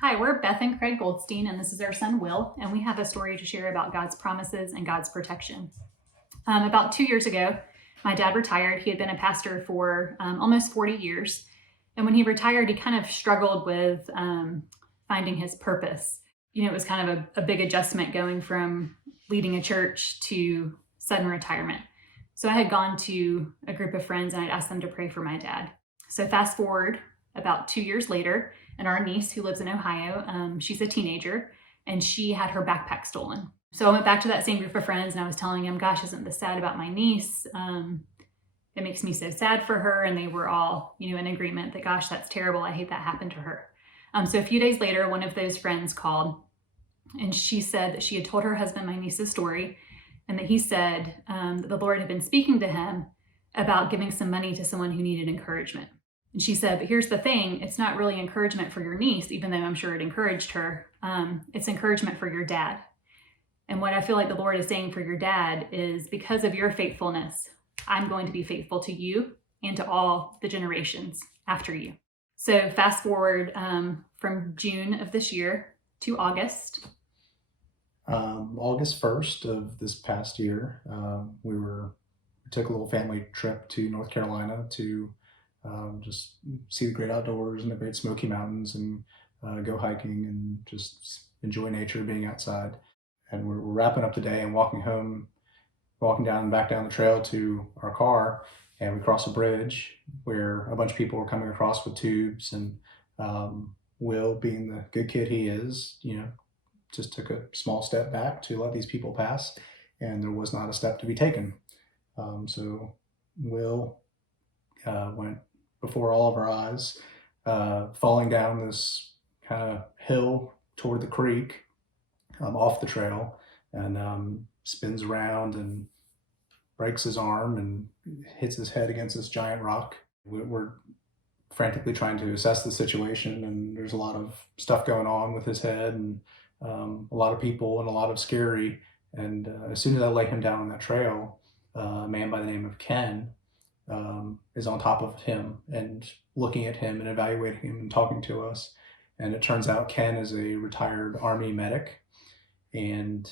Hi, we're Beth and Craig Goldstein, and this is our son Will, and we have a story to share about God's promises and God's protection. About 2 years ago, my dad retired. He had been a pastor for almost 40 years. And when he retired, he kind of struggled with finding his purpose. It was kind of a big adjustment going from leading a church to sudden retirement. So I had gone to a group of friends and I'd asked them to pray for my dad. So fast forward about 2 years later, and our niece who lives in Ohio, she's a teenager, and she had her backpack stolen. So I went back to that same group of friends and I was telling them, gosh, isn't this sad about my niece? It makes me so sad for her. And they were all, in agreement that, gosh, that's terrible. I hate that happened to her. So a few days later, one of those friends called and she said that she had told her husband my niece's story and that he said that the Lord had been speaking to him about giving some money to someone who needed encouragement. And she said, but here's the thing, it's not really encouragement for your niece, even though I'm sure it encouraged her. It's encouragement for your dad. And what I feel like the Lord is saying for your dad is because of your faithfulness, I'm going to be faithful to you and to all the generations after you. So fast forward from June of this year to August. August 1st of this past year, we took a little family trip to North Carolina to just see the great outdoors and the great Smoky Mountains and go hiking and just enjoy nature, being outside. And we're wrapping up the day and walking back down the trail to our car, and we cross a bridge where a bunch of people were coming across with tubes, and Will, being the good kid he is, just took a small step back to let these people pass, and there was not a step to be taken. So Will went before all of our eyes, falling down this kind of hill toward the creek, off the trail, and spins around and breaks his arm and hits his head against this giant rock. We're frantically trying to assess the situation, and there's a lot of stuff going on with his head, and a lot of people and a lot of scary. And as soon as I lay him down on that trail, a man by the name of Ken is on top of him and looking at him and evaluating him and talking to us. And it turns out Ken is a retired Army medic, and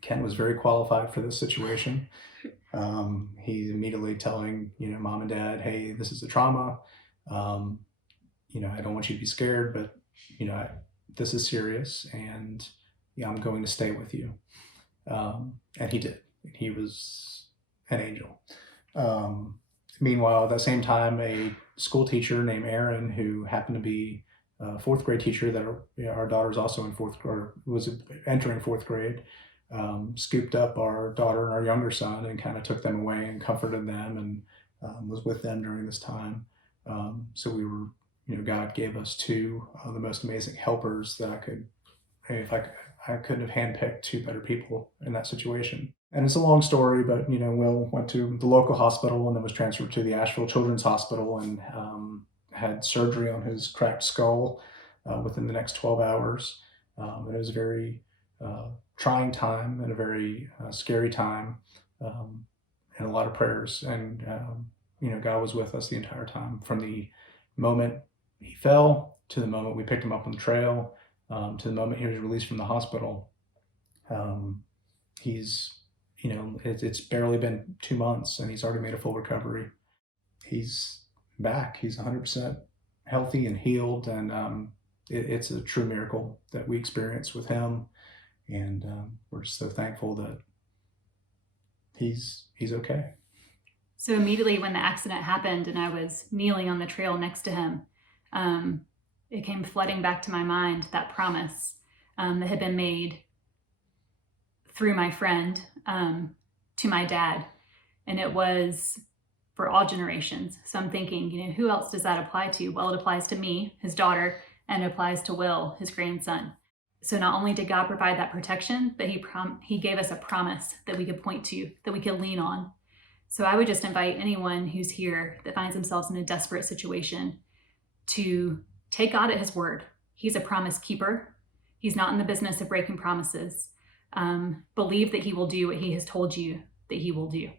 Ken was very qualified for this situation. He's immediately telling, mom and dad, hey, this is a trauma. I don't want you to be scared, but, this is serious, and I'm going to stay with you. And he did. He was an angel. Meanwhile, at that same time, a school teacher named Aaron, who happened to be a fourth grade teacher that our daughter's also in fourth grade, was entering fourth grade, scooped up our daughter and our younger son and kind of took them away and comforted them and was with them during this time. So we were, God gave us two of the most amazing helpers that I couldn't have handpicked two better people in that situation. And it's a long story, but, Will went to the local hospital and then was transferred to the Asheville Children's Hospital and had surgery on his cracked skull within the next 12 hours. And it was a very trying time and a very scary time, and a lot of prayers. And, God was with us the entire time, from the moment he fell to the moment we picked him up on the trail, to the moment he was released from the hospital. It's barely been 2 months and he's already made a full recovery. He's back. He's 100% healthy and healed. And it's a true miracle that we experience with him. And we're just so thankful that he's okay. So immediately when the accident happened and I was kneeling on the trail next to him, it came flooding back to my mind, that promise that had been made through my friend to my dad. And it was for all generations. So I'm thinking, who else does that apply to? Well, it applies to me, his daughter, and it applies to Will, his grandson. So not only did God provide that protection, but he gave us a promise that we could point to, that we could lean on. So I would just invite anyone who's here that finds themselves in a desperate situation to take God at his word. He's a promise keeper. He's not in the business of breaking promises. Believe that he will do what he has told you that he will do.